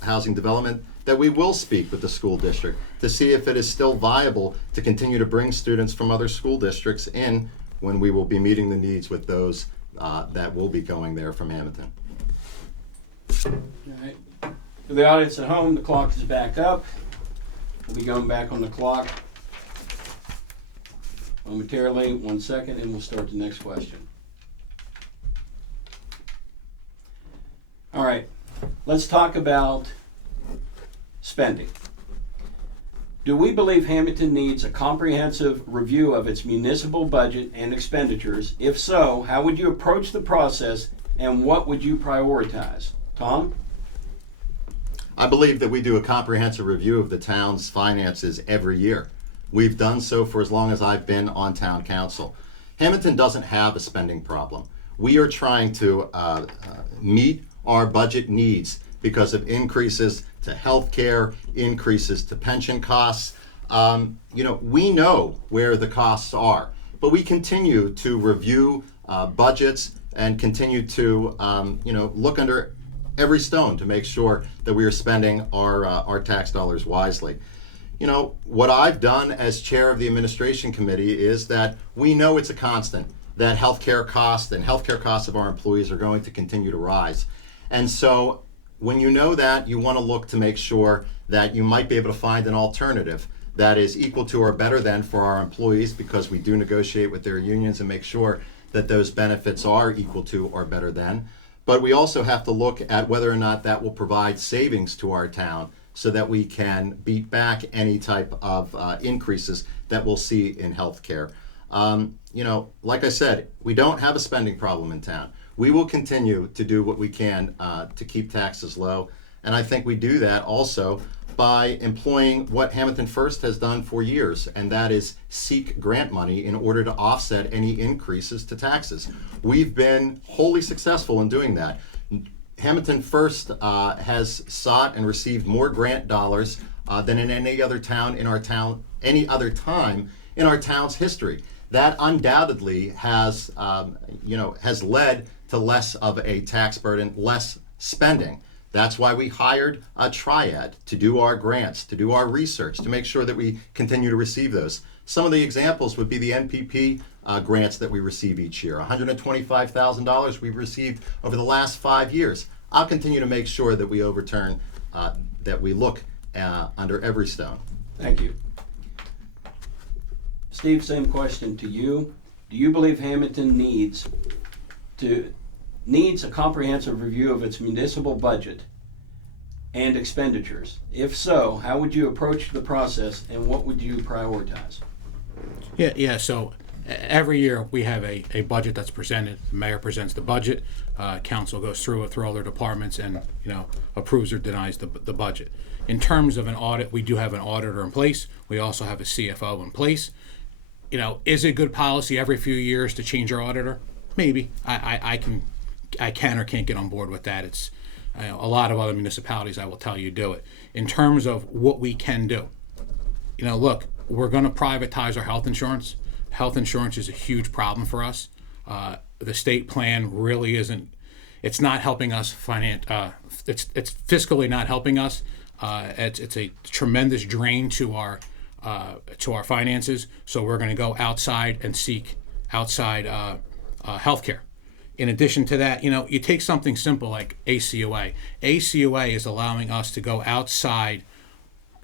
housing development, that we will speak with the school district to see if it is still viable to continue to bring students from other school districts in when we will be meeting the needs with those that will be going there from Hamilton. All right. For the audience at home, the clock is back up. We'll be going back on the clock momentarily. 1 second, and we'll start the next question. All right. Let's talk about spending. Do we believe Hamilton needs a comprehensive review of its municipal budget and expenditures? If so, how would you approach the process and what would you prioritize? Tom? I believe that we do a comprehensive review of the town's finances every year. We've done so for as long as I've been on town council. Hamilton doesn't have a spending problem. We are trying to meet our budget needs because of increases to health care, increases to pension costs. We know where the costs are, but we continue to review budgets and continue to look under every stone to make sure that we are spending our tax dollars wisely. What I've done as chair of the administration committee is that we know it's a constant that healthcare costs and healthcare costs of our employees are going to continue to rise. And so when you know that, you want to look to make sure that you might be able to find an alternative that is equal to or better than for our employees, because we do negotiate with their unions and make sure that those benefits are equal to or better than. But we also have to look at whether or not that will provide savings to our town so that we can beat back any type of increases that we'll see in healthcare. Like I said, we don't have a spending problem in town. We will continue to do what we can to keep taxes low. And I think we do that also by employing what Hamilton First has done for years, and that is seek grant money in order to offset any increases to taxes. We've been wholly successful in doing that. Hamilton First has sought and received more grant dollars than in any other time in our town's history. That undoubtedly has led to less of a tax burden, less spending. That's why we hired a triad to do our grants, to do our research, to make sure that we continue to receive those. Some of the examples would be the NPP grants that we receive each year. $125,000 we've received over the last 5 years. I'll continue to make sure that we overturn, that we look under every stone. Thank you. Steve, same question to you. Do you believe Hamilton needs a comprehensive review of its municipal budget and expenditures? If so, how would you approach the process and what would you prioritize? Yeah. So every year we have a budget that's presented. The mayor presents the budget. Council goes through it through all their departments and approves or denies the budget. In terms of an audit, we do have an auditor in place. We also have a CFO in place. Is it good policy every few years to change our auditor? Maybe. I can or can't get on board with that. It's a lot of other municipalities, I will tell you, do it. In terms of what we can do, look, we're going to privatize our health insurance. Health insurance is a huge problem for us. The state plan really isn't. It's not helping us it's fiscally not helping us. It's a tremendous drain to our finances. So we're going to go outside and seek outside health care. In addition to that, you take something simple like ACOA. ACOA is allowing us to go outside.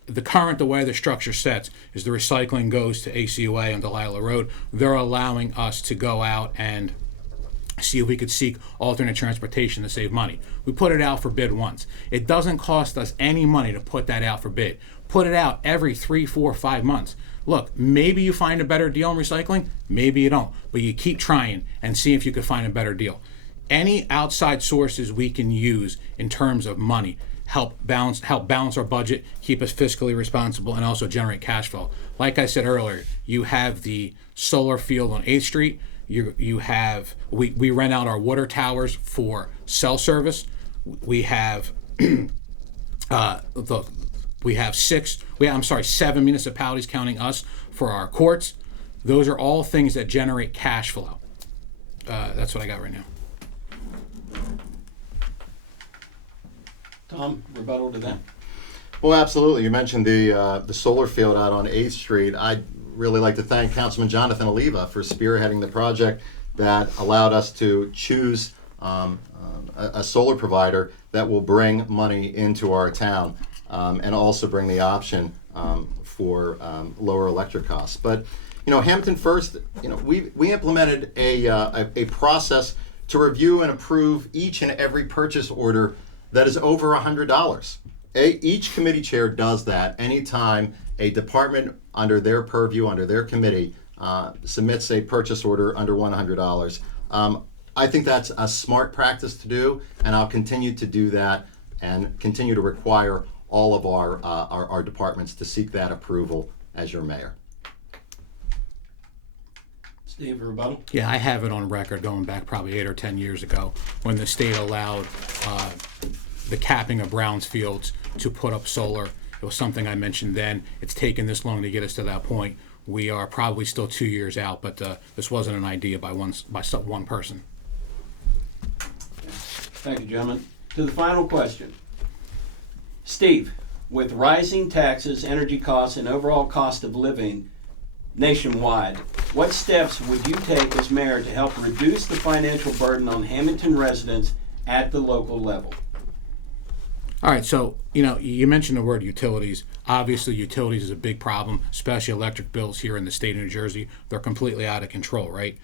The way the structure sets is the recycling goes to ACOA on Delilah Road. They're allowing us to go out and see if we could seek alternate transportation to save money. We put it out for bid once. It doesn't cost us any money to put that out for bid. Put it out every 3, 4, 5 months. Look, maybe you find a better deal in recycling, maybe you don't, but you keep trying and see if you can find a better deal. Any outside sources we can use in terms of money help balance our budget, keep us fiscally responsible, and also generate cash flow. Like I said earlier, you have the solar field on 8th Street. We rent out our water towers for cell service. We have seven municipalities counting us for our courts. Those are all things that generate cash flow. That's what I got right now. Tom, rebuttal to that? Well, absolutely. You mentioned the solar field out on 8th Street. I'd really like to thank Councilman Jonathan Oliva for spearheading the project that allowed us to choose a solar provider that will bring money into our town and also bring the option for lower electric costs. But Hamilton First, we implemented a process to review and approve each and every purchase order that is over $100. Each committee chair does that anytime a department under their purview, under their committee, submits a purchase order under $100. I think that's a smart practice to do, and I'll continue to do that and continue to require all of our departments to seek that approval as your mayor. Steve, rebuttal? Yeah, I have it on record going back probably 8 or 10 years ago when the state allowed the capping of Brownsfields to put up solar. It was something I mentioned then. It's taken this long to get us to that point. We are probably still 2 years out, but this wasn't an idea by one person. Thank you, gentlemen. To the final question. Steve, with rising taxes, energy costs, and overall cost of living nationwide, what steps would you take as mayor to help reduce the financial burden on Hamilton residents at the local level? All right, so, you mentioned the word utilities. Obviously, utilities is a big problem, especially electric bills here in the state of New Jersey. They're completely out of control, right?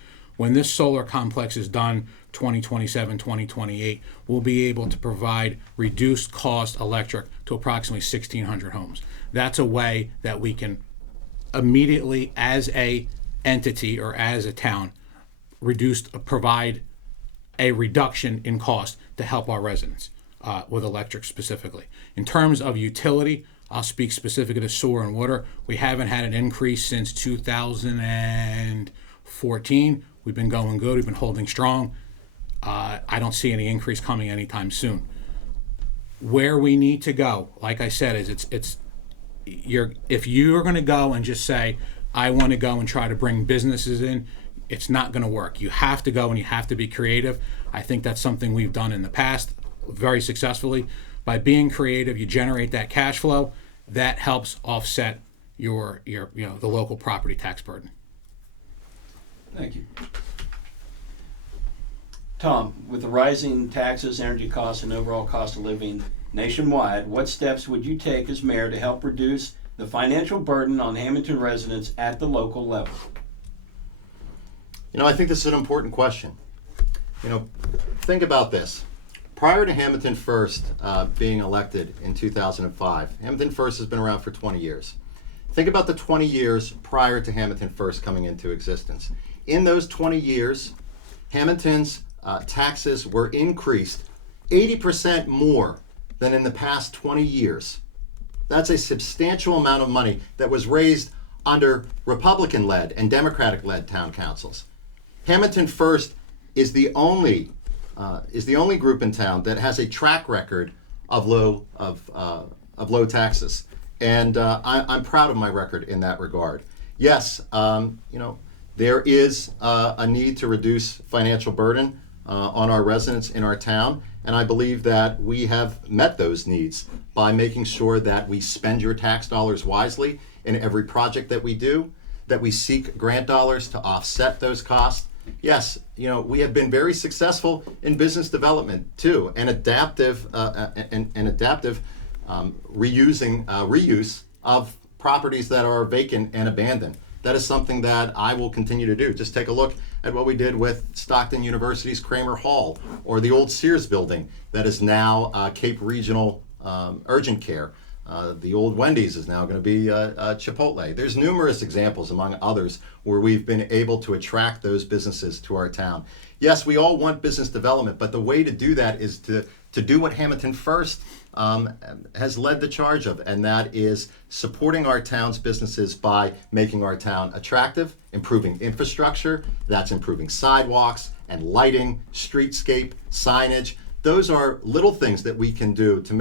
When this solar complex is done, 2027, 2028, we'll be able to provide reduced cost electric to approximately 1,600 homes. That's a way that we can immediately, as a entity or as a town, provide a reduction in cost to help our residents with electric specifically. In terms of utility, I'll speak specifically to sewer and water. We haven't had an increase since 2014. We've been going good. We've been holding strong. I don't see any increase coming anytime soon. Where we need to go, like I said, is if you're going to go and just say, I want to go and try to bring businesses in, it's not going to work. You have to go and you have to be creative. I think that's something we've done in the past very successfully. By being creative, you generate that cash flow that helps offset your the local property tax burden. Thank you. Tom, with the rising taxes, energy costs, and overall cost of living nationwide, what steps would you take as mayor to help reduce the financial burden on Hamilton residents at the local level? I think this is an important question. Think about this. Prior to Hamilton First being elected in 2005, Hamilton First has been around for 20 years. Think about the 20 years prior to Hamilton First coming into existence. In those 20 years, Hamilton's taxes were increased 80% more than in the past 20 years. That's a substantial amount of money that was raised under Republican-led and Democratic-led town councils. Hamilton First is the only group in town that has a track record of low taxes, and I'm proud of my record in that regard. Yes, there is a need to reduce financial burden on our residents in our town, and I believe that we have met those needs by making sure that we spend your tax dollars wisely in every project that we do, that we seek grant dollars to offset those costs. Yes, we have been very successful in business development too, and adaptive reuse of properties that are vacant and abandoned. That is something that I will continue to do. Just take a look at what we did with Stockton University's Kramer Hall, or the old Sears building that is now Cape Regional Urgent Care. The old Wendy's is now going to be Chipotle. There's numerous examples, among others, where we've been able to attract those businesses to our town. Yes, we all want business development, but the way to do that is to do what Hamilton First has led the charge of, and that is supporting our town's businesses by making our town attractive, improving infrastructure. That's improving sidewalks and lighting, streetscape, signage. Those are little things that we can do to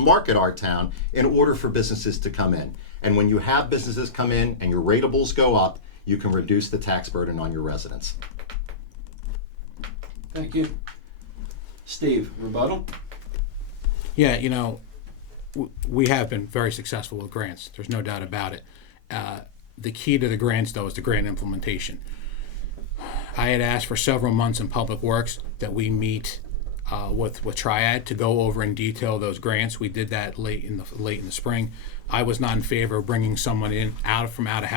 market our town in order for businesses to come in. And when you have businesses come in and your ratables go up, you can reduce the tax burden on your residents. Thank you. Steve, rebuttal? Yeah, we have been very successful with grants. There's no doubt about it. The key to the grants, though, is the grant implementation. I had asked for several months in Public Works that we meet with Triad to go over in detail those grants. We did that late in the spring. I was not in favor of bringing someone in from out of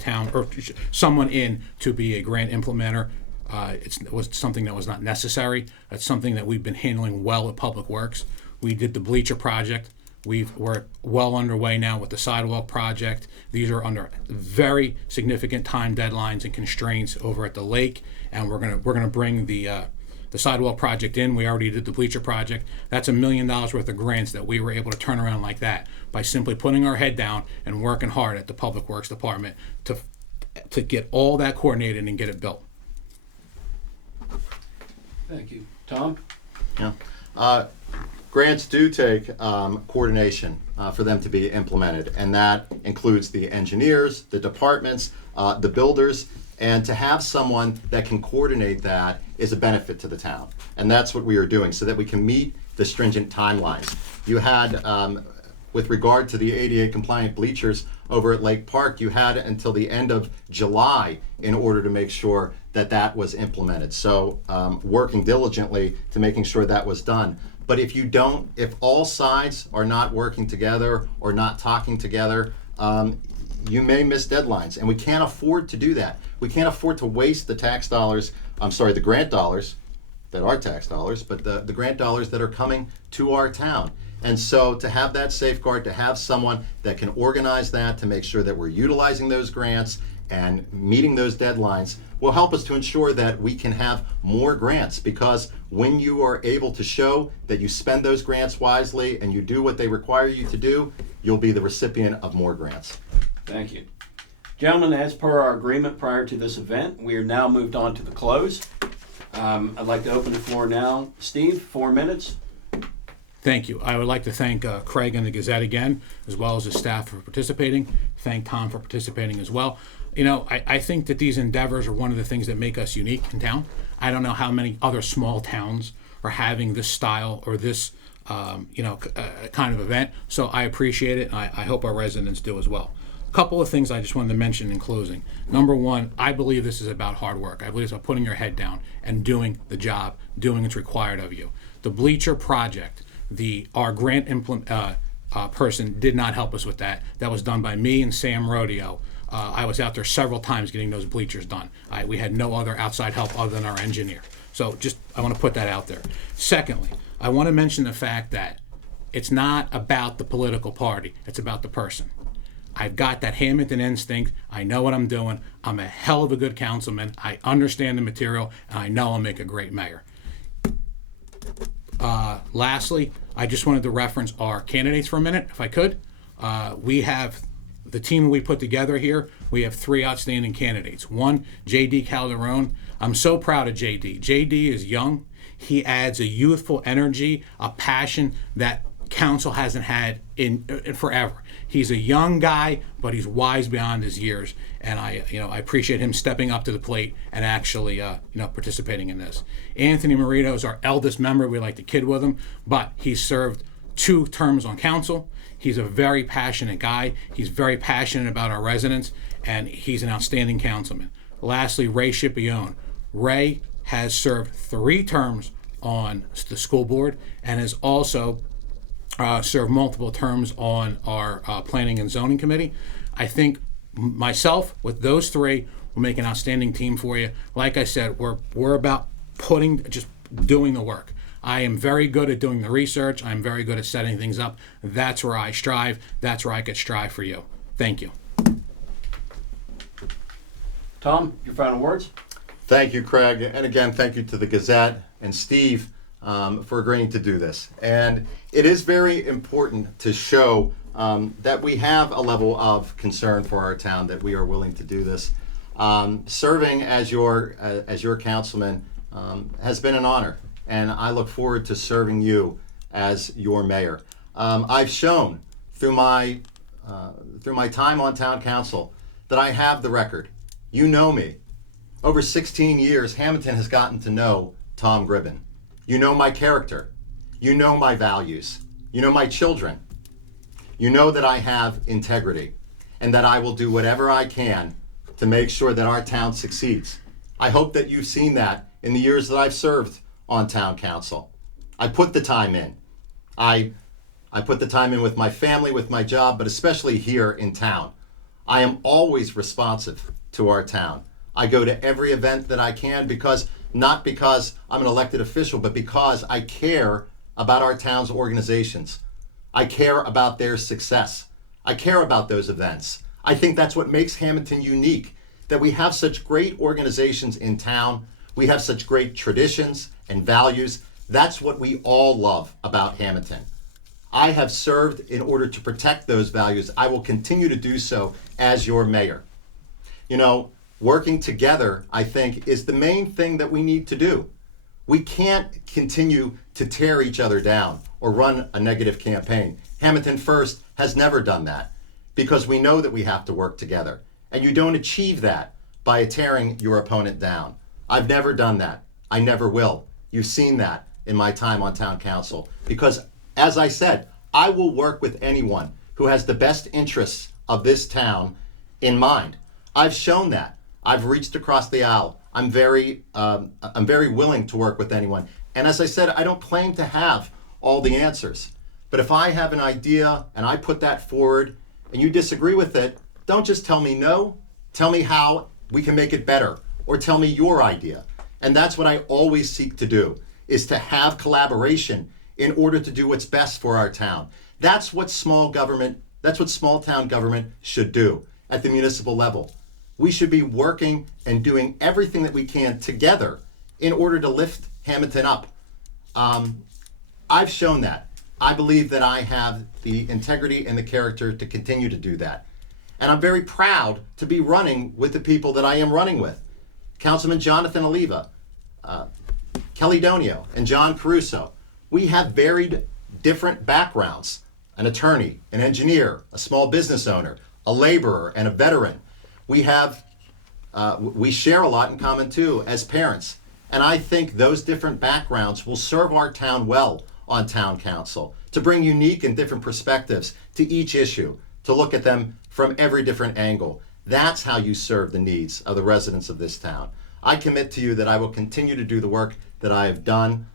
town, or someone in to be a grant implementer. It was something that was not necessary. It's something that we've been handling well at Public Works. We did the bleacher project. We're well underway now with the sidewalk project. These are under very significant time deadlines and constraints over at the lake, and we're gonna bring the sidewalk project in. We already did the bleacher project. That's $1 million worth of grants that we were able to turn around like that by simply putting our head down and working hard at the Public Works Department to get all that coordinated and get it built. Thank you. Tom? Yeah. Grants do take coordination for them to be implemented, and that includes the engineers, the departments, the builders, and to have someone that can coordinate that is a benefit to the town. And that's what we are doing so that we can meet the stringent timelines. You had, with regard to the ADA compliant bleachers over at Lake Park, you had until the end of July in order to make sure that that was implemented. So working diligently to making sure that was done. But if all sides are not working together or not talking together, you may miss deadlines, and we can't afford to do that. We can't afford to waste the tax dollars, the grant dollars that are tax dollars, but the grant dollars that are coming to our town. And so to have that safeguard, to have someone that can organize that, to make sure that we're utilizing those grants and meeting those deadlines will help us to ensure that we can have more grants, because when you are able to show that you spend those grants wisely and you do what they require you to do, you'll be the recipient of more grants. Thank you. Gentlemen, as per our agreement prior to this event, we are now moved on to the close. I'd like to open the floor now. Steve, 4 minutes. Thank you. I would like to thank Craig and the Gazette again, as well as the staff for participating. Thank Tom for participating as well. You know, I think that these endeavors are one of the things that make us unique in town. I don't know how many other small towns are having this style or this, kind of event. So I appreciate it. And I hope our residents do as well. A couple of things I just wanted to mention in closing. Number one, I believe this is about hard work. I believe it's about putting your head down and doing the job, doing what's required of you. The bleacher project, our grant person did not help us with that. That was done by me and Sam Rodeo. I was out there several times getting those bleachers done. We had no other outside help other than our engineer. So I want to put that out there. Secondly, I want to mention the fact that it's not about the political party. It's about the person. I've got that Hamilton instinct. I know what I'm doing. I'm a hell of a good councilman. I understand the material, and I know I'll make a great mayor. Lastly, I just wanted to reference our candidates for a minute, if I could. We have the team we put together here. We have 3 outstanding candidates. One, J.D. Calderon. I'm so proud of J.D. J.D. is young. He adds a youthful energy, a passion that council hasn't had in forever. He's a young guy, but he's wise beyond his years, and I appreciate him stepping up to the plate and actually participating in this. Anthony Marito is our eldest member. We like to kid with him, but he's served 2 terms on council. He's a very passionate guy. He's very passionate about our residents, and he's an outstanding councilman. Lastly, Ray Scipione. Ray has served 3 terms on the school board and has also served multiple terms on our planning and zoning committee. I think myself, with those 3, will make an outstanding team for you. Like I said, we're about just doing the work. I am very good at doing the research. I'm very good at setting things up. That's where I strive. That's where I could strive for you. Thank you. Tom, your final words? Thank you, Craig. And again, thank you to the Gazette and Steve for agreeing to do this. And it is very important to show that we have a level of concern for our town, that we are willing to do this. Serving as your councilman has been an honor, and I look forward to serving you as your mayor. I've shown through my time on town council that I have the record. You know me. Over 16 years, Hamilton has gotten to know Tom Gribben. You know my character. You know my values. You know my children. You know that I have integrity and that I will do whatever I can to make sure that our town succeeds. I hope that you've seen that in the years that I've served on town council. I put the time in. I put the time in with my family, with my job, but especially here in town. I am always responsive to our town. I go to every event that I can not because I'm an elected official, but because I care about our town's organizations. I care about their success. I care about those events. I think that's what makes Hamilton unique, that we have such great organizations in town. We have such great traditions and values. That's what we all love about Hamilton. I have served in order to protect those values. I will continue to do so as your mayor. You know, working together, I think, is the main thing that we need to do. We can't continue to tear each other down or run a negative campaign. Hamilton First has never done that because we know that we have to work together. And you don't achieve that by tearing your opponent down. I've never done that. I never will. You've seen that in my time on town council because, as I said, I will work with anyone who has the best interests of this town in mind. I've shown that. I've reached across the aisle. I'm very willing to work with anyone. And as I said, I don't claim to have all the answers. But if I have an idea and I put that forward and you disagree with it, don't just tell me no, tell me how we can make it better, or tell me your idea. And that's what I always seek to do, is to have collaboration in order to do what's best for our town. That's what small town government should do at the municipal level. We should be working and doing everything that we can together in order to lift Hamilton up. I've shown that. I believe that I have the integrity and the character to continue to do that. And I'm very proud to be running with the people that I am running with. Councilman Jonathan Oliva, Kelly Donio, and John Caruso. We have varied different backgrounds: an attorney, an engineer, a small business owner, a laborer, and a veteran. We share a lot in common too as parents. And I think those different backgrounds will serve our town well on town council, to bring unique and different perspectives to each issue, to look at them from every different angle. That's how you serve the needs of the residents of this town. I commit to you that I will continue to do the work that I have done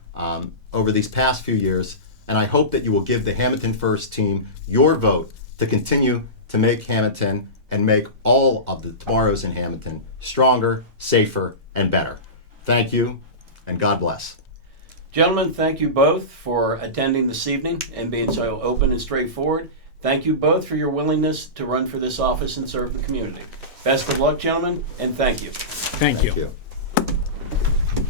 over these past few years, and I hope that you will give the Hamilton First team your vote to continue to make Hamilton and make all of the tomorrows in Hamilton stronger, safer, and better. Thank you, and God bless. Gentlemen, thank you both for attending this evening and being so open and straightforward. Thank you both for your willingness to run for this office and serve the community. Best of luck, gentlemen, and thank you. Thank you. Thank you.